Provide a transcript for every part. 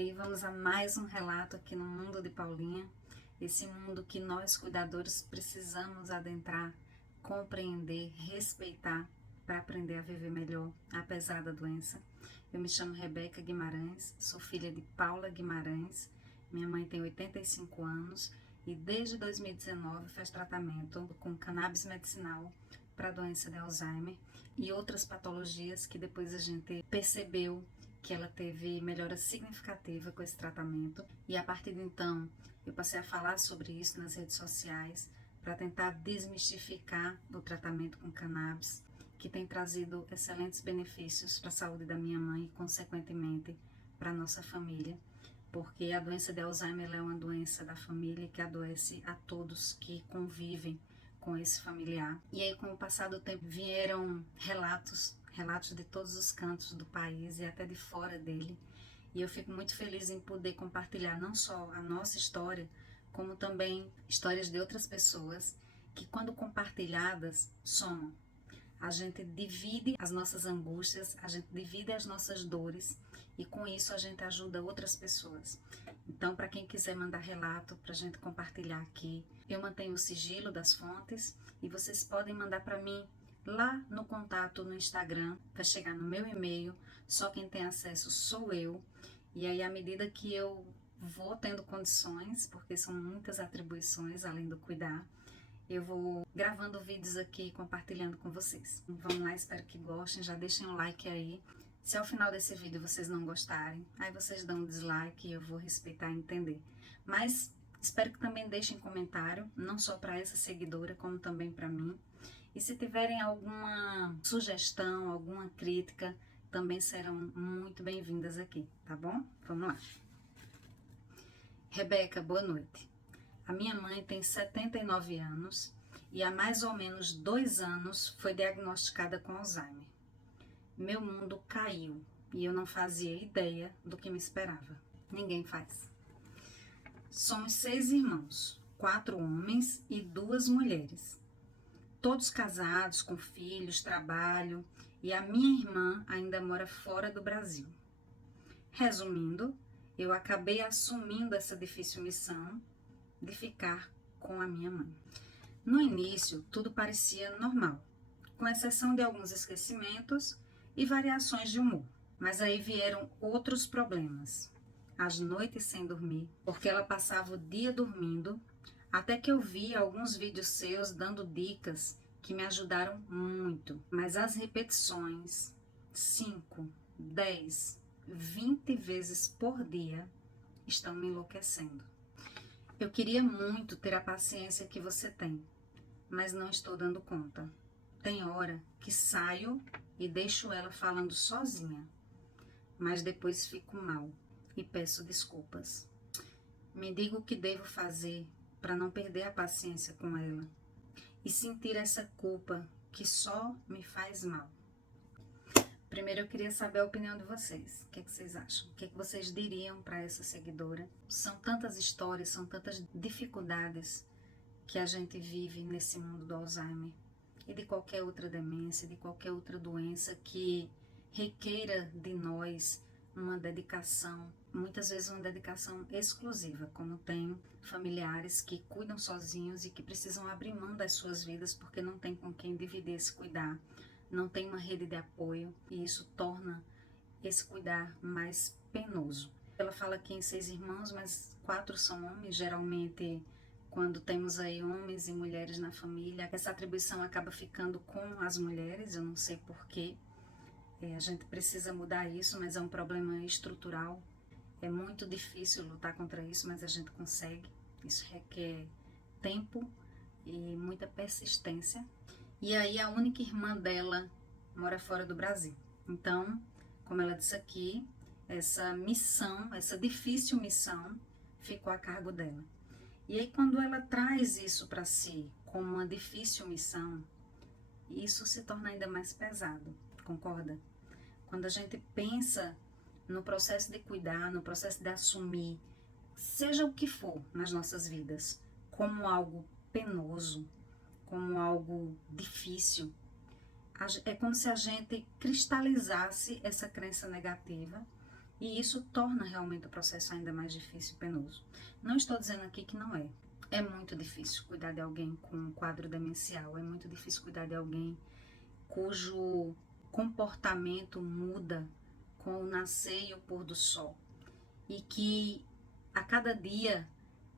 E vamos a mais um relato aqui no mundo de Paulinha, esse mundo que nós cuidadores precisamos adentrar, compreender, respeitar para aprender a viver melhor, apesar da doença. Eu me chamo Rebeca Guimarães, sou filha de Paula Guimarães, minha mãe tem 85 anos e desde 2019 faz tratamento com cannabis medicinal para a doença de Alzheimer e outras patologias que depois a gente percebeu que ela teve melhora significativa com esse tratamento e a partir de então eu passei a falar sobre isso nas redes sociais para tentar desmistificar o tratamento com cannabis, que tem trazido excelentes benefícios para a saúde da minha mãe e consequentemente para a nossa família, porque a doença de Alzheimer é uma doença da família que adoece a todos que convivem com esse familiar. E aí, com o passar do tempo, vieram relatos de todos os cantos do país e até de fora dele. E eu fico muito feliz em poder compartilhar não só a nossa história, como também histórias de outras pessoas que, quando compartilhadas, somam. A gente divide as nossas angústias, a gente divide as nossas dores e com isso a gente ajuda outras pessoas. Então, para quem quiser mandar relato para a gente compartilhar aqui, eu mantenho o sigilo das fontes e vocês podem mandar para mim lá no contato no Instagram, vai chegar no meu e-mail, só quem tem acesso sou eu. E aí, à medida que eu vou tendo condições, porque são muitas atribuições além do cuidar, eu vou gravando vídeos aqui, compartilhando com vocês. Vamos lá, espero que gostem, já deixem um like aí. Se ao final desse vídeo vocês não gostarem, aí vocês dão um dislike e eu vou respeitar e entender. Mas espero que também deixem comentário, não só para essa seguidora, como também para mim. E se tiverem alguma sugestão, alguma crítica, também serão muito bem-vindas aqui, tá bom? Vamos lá. Rebeca, boa noite. A minha mãe tem 79 anos e há mais ou menos 2 anos foi diagnosticada com Alzheimer. Meu mundo caiu e eu não fazia ideia do que me esperava. Ninguém faz. Somos 6 irmãos, 4 homens e 2 mulheres. Todos casados, com filhos, trabalho, e a minha irmã ainda mora fora do Brasil. Resumindo, eu acabei assumindo essa difícil missão de ficar com a minha mãe. No início, tudo parecia normal, com exceção de alguns esquecimentos e variações de humor. Mas aí vieram outros problemas. As noites sem dormir, porque ela passava o dia dormindo, até que eu vi alguns vídeos seus dando dicas que me ajudaram muito. Mas as repetições, 5, 10, 20 vezes por dia, estão me enlouquecendo. Eu queria muito ter a paciência que você tem, mas não estou dando conta. Tem hora que saio e deixo ela falando sozinha, mas depois fico mal e peço desculpas. Me diga o que devo fazer para não perder a paciência com ela e sentir essa culpa que só me faz mal. Primeiro eu queria saber a opinião de vocês. O que vocês acham? O que vocês diriam para essa seguidora? São tantas histórias, são tantas dificuldades que a gente vive nesse mundo do Alzheimer e de qualquer outra demência, de qualquer outra doença que requeira de nós uma dedicação, muitas vezes uma dedicação exclusiva, como tem familiares que cuidam sozinhos e que precisam abrir mão das suas vidas porque não tem com quem dividir esse cuidar, não tem uma rede de apoio e isso torna esse cuidar mais penoso. Ela fala aqui em 6 irmãos, mas 4 são homens, geralmente quando temos aí homens e mulheres na família, essa atribuição acaba ficando com as mulheres, eu não sei porquê. A gente precisa mudar isso, mas é um problema estrutural. É muito difícil lutar contra isso, mas a gente consegue. Isso requer tempo e muita persistência. E aí a única irmã dela mora fora do Brasil. Então, como ela disse aqui, essa missão, essa difícil missão, ficou a cargo dela. E aí quando ela traz isso para si como uma difícil missão, isso se torna ainda mais pesado, concorda? Quando a gente pensa no processo de cuidar, no processo de assumir, seja o que for nas nossas vidas, como algo penoso, como algo difícil, é como se a gente cristalizasse essa crença negativa E isso torna realmente o processo ainda mais difícil e penoso. Não estou dizendo aqui que não é. É muito difícil cuidar de alguém com um quadro demencial, é muito difícil cuidar de alguém cujo comportamento muda com o nascer e o pôr do sol, e que a cada dia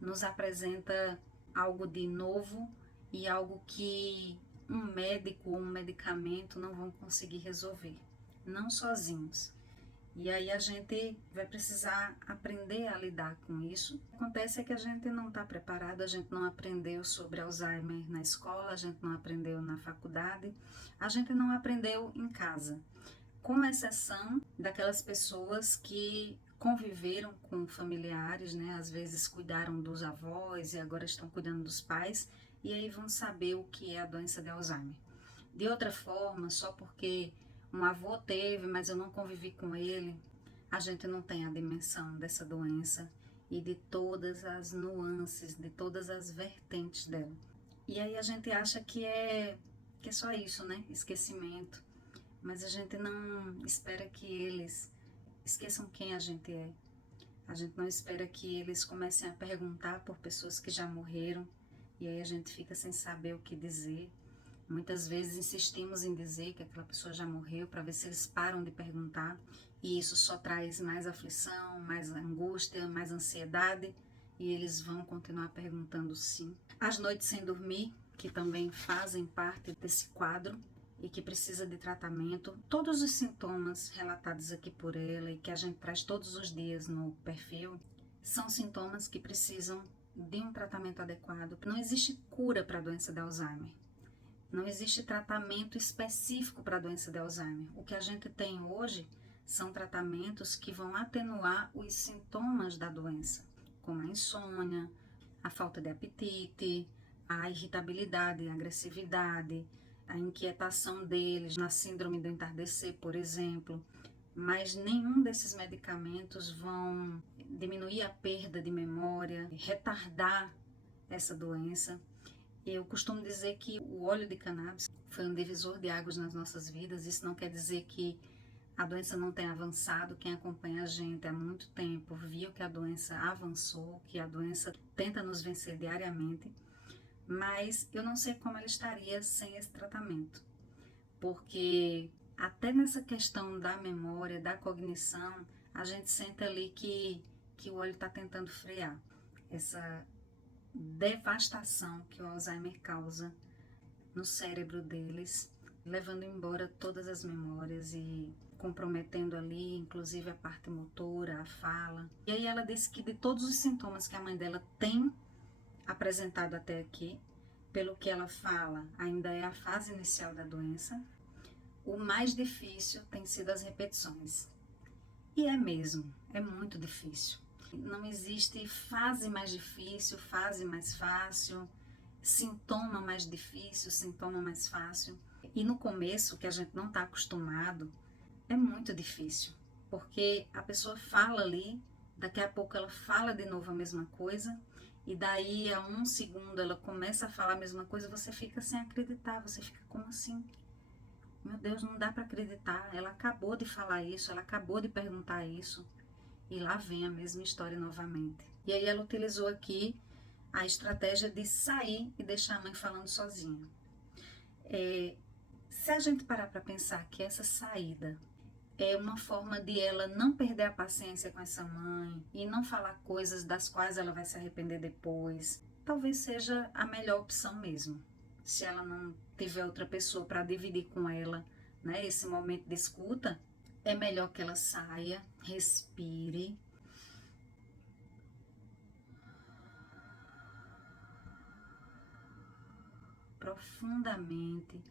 nos apresenta algo de novo e algo que um médico ou um medicamento não vão conseguir resolver, não sozinhos. E aí a gente vai precisar aprender a lidar com isso. O que acontece é que a gente não está preparado, a gente não aprendeu sobre Alzheimer na escola, a gente não aprendeu na faculdade, a gente não aprendeu em casa, com exceção daquelas pessoas que conviveram com familiares, né? Às vezes cuidaram dos avós e agora estão cuidando dos pais, e aí vão saber o que é a doença de Alzheimer. De outra forma, só porque um avô teve, mas eu não convivi com ele, a gente não tem a dimensão dessa doença e de todas as nuances, de todas as vertentes dela. E aí a gente acha que é só isso, né? Esquecimento. Mas a gente não espera que eles esqueçam quem a gente é. A gente não espera que eles comecem a perguntar por pessoas que já morreram e aí a gente fica sem saber o que dizer. Muitas vezes insistimos em dizer que aquela pessoa já morreu para ver se eles param de perguntar, e isso só traz mais aflição, mais angústia, mais ansiedade, e eles vão continuar perguntando sim. As noites sem dormir, que também fazem parte desse quadro e que precisa de tratamento. Todos os sintomas relatados aqui por ela e que a gente traz todos os dias no perfil são sintomas que precisam de um tratamento adequado. Não existe cura para a doença de Alzheimer. Não existe tratamento específico para a doença de Alzheimer. O que a gente tem hoje são tratamentos que vão atenuar os sintomas da doença, como a insônia, a falta de apetite, a irritabilidade, a agressividade, a inquietação deles na síndrome do entardecer, por exemplo. Mas nenhum desses medicamentos vão diminuir a perda de memória, retardar essa doença. Eu costumo dizer que o óleo de cannabis foi um divisor de águas nas nossas vidas. Isso não quer dizer que a doença não tenha avançado. Quem acompanha a gente há muito tempo viu que a doença avançou, que a doença tenta nos vencer diariamente. Mas eu não sei como ela estaria sem esse tratamento. Porque até nessa questão da memória, da cognição, a gente sente ali que o óleo está tentando frear essa devastação que o Alzheimer causa no cérebro deles, levando embora todas as memórias e comprometendo ali, inclusive a parte motora, a fala. E aí ela disse que de todos os sintomas que a mãe dela tem apresentado até aqui, pelo que ela fala, ainda é a fase inicial da doença, o mais difícil tem sido as repetições. E é mesmo, é muito difícil. Não existe fase mais difícil, fase mais fácil, sintoma mais difícil, sintoma mais fácil. E no começo, que a gente não está acostumado, é muito difícil, porque a pessoa fala ali, daqui a pouco ela fala de novo a mesma coisa, e daí a um segundo ela começa a falar a mesma coisa, você fica sem acreditar, você fica como assim? Meu Deus, não dá para acreditar, ela acabou de falar isso, ela acabou de perguntar isso. E lá vem a mesma história novamente. E aí ela utilizou aqui a estratégia de sair e deixar a mãe falando sozinha. Se a gente parar para pensar que essa saída é uma forma de ela não perder a paciência com essa mãe e não falar coisas das quais ela vai se arrepender depois, talvez seja a melhor opção mesmo. Se ela não tiver outra pessoa para dividir com ela, né, esse momento de escuta, é melhor que ela saia, respire profundamente,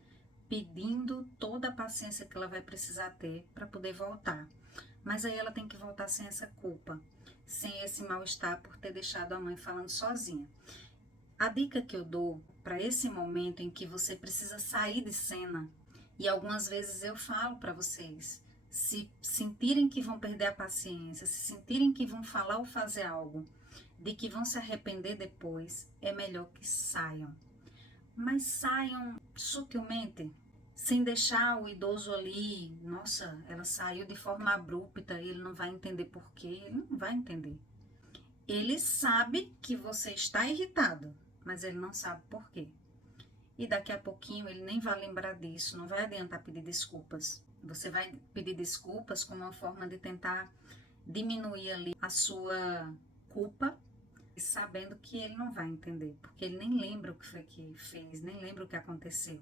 pedindo toda a paciência que ela vai precisar ter para poder voltar. Mas aí ela tem que voltar sem essa culpa, sem esse mal-estar por ter deixado a mãe falando sozinha. A dica que eu dou para esse momento em que você precisa sair de cena, e algumas vezes eu falo para vocês, se sentirem que vão perder a paciência, se sentirem que vão falar ou fazer algo, de que vão se arrepender depois, é melhor que saiam. Mas saiam sutilmente, sem deixar o idoso ali, nossa, ela saiu de forma abrupta, ele não vai entender por quê, ele não vai entender. Ele sabe que você está irritado, mas ele não sabe por quê. E daqui a pouquinho ele nem vai lembrar disso, não vai adiantar pedir desculpas. Você vai pedir desculpas como uma forma de tentar diminuir ali a sua culpa, sabendo que ele não vai entender, porque ele nem lembra o que foi que fez, nem lembra o que aconteceu.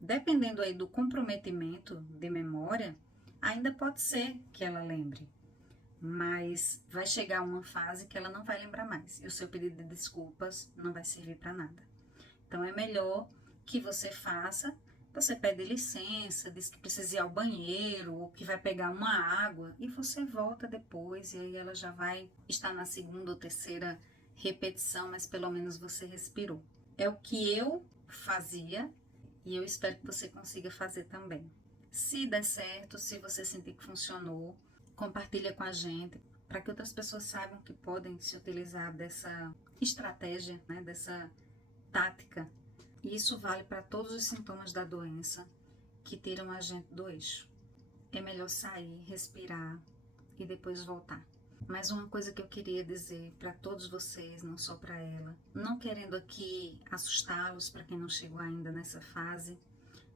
Dependendo aí do comprometimento de memória, ainda pode ser que ela lembre, mas vai chegar uma fase que ela não vai lembrar mais e o seu pedido de desculpas não vai servir para nada. Então é melhor que você faça, você pede licença, diz que precisa ir ao banheiro ou que vai pegar uma água e você volta depois e aí ela já vai estar na segunda ou terceira repetição, mas pelo menos você respirou. É o que eu fazia e eu espero que você consiga fazer também. Se der certo, se você sentir que funcionou, compartilha com a gente para que outras pessoas saibam que podem se utilizar dessa estratégia, né, dessa tática. E isso vale para todos os sintomas da doença que tiram a gente do eixo. É melhor sair, respirar e depois voltar. Mas uma coisa que eu queria dizer para todos vocês, não só para ela, não querendo aqui assustá-los para quem não chegou ainda nessa fase,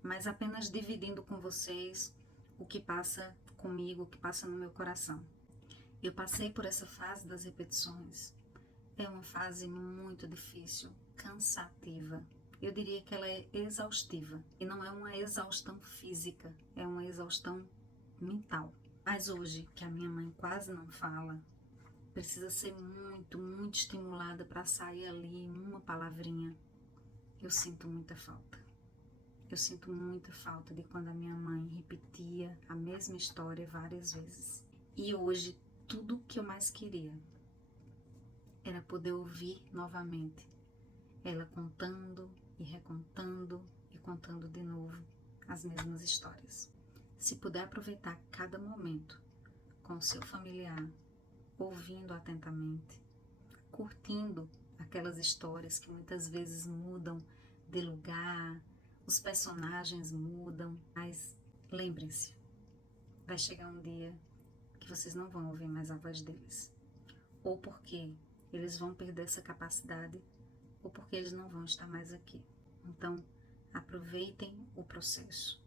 mas apenas dividindo com vocês o que passa comigo, o que passa no meu coração. Eu passei por essa fase das repetições. É uma fase muito difícil, cansativa. Eu diria que ela é exaustiva. E não é uma exaustão física, é uma exaustão mental. Mas hoje, que a minha mãe quase não fala, precisa ser muito, muito estimulada para sair ali uma palavrinha. Eu sinto muita falta. Eu sinto muita falta de quando a minha mãe repetia a mesma história várias vezes. E hoje, tudo o que eu mais queria era poder ouvir novamente ela contando e recontando e contando de novo as mesmas histórias. Se puder aproveitar cada momento com o seu familiar, ouvindo atentamente, curtindo aquelas histórias que muitas vezes mudam de lugar, os personagens mudam, mas lembrem-se, vai chegar um dia que vocês não vão ouvir mais a voz deles. Ou porque eles vão perder essa capacidade, ou porque eles não vão estar mais aqui. Então, aproveitem o processo.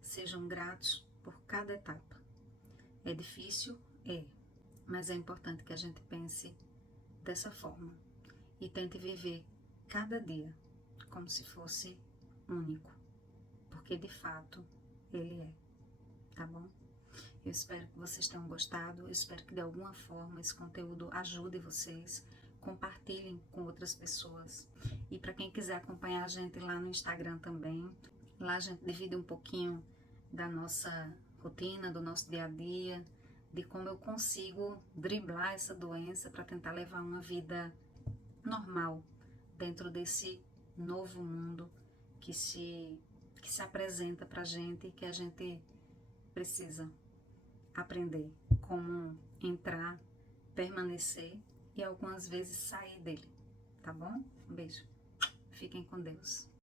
Sejam gratos por cada etapa. É difícil? É. Mas é importante que a gente pense dessa forma e tente viver cada dia como se fosse único. Porque de fato ele é. Tá bom? Eu espero que vocês tenham gostado. Eu espero que de alguma forma esse conteúdo ajude vocês. Compartilhem com outras pessoas. E para quem quiser acompanhar a gente lá no Instagram também, lá a gente divide um pouquinho da nossa rotina, do nosso dia a dia, de como eu consigo driblar essa doença para tentar levar uma vida normal dentro desse novo mundo que se apresenta para a gente e que a gente precisa aprender como entrar, permanecer e algumas vezes sair dele, tá bom? Um beijo. Fiquem com Deus.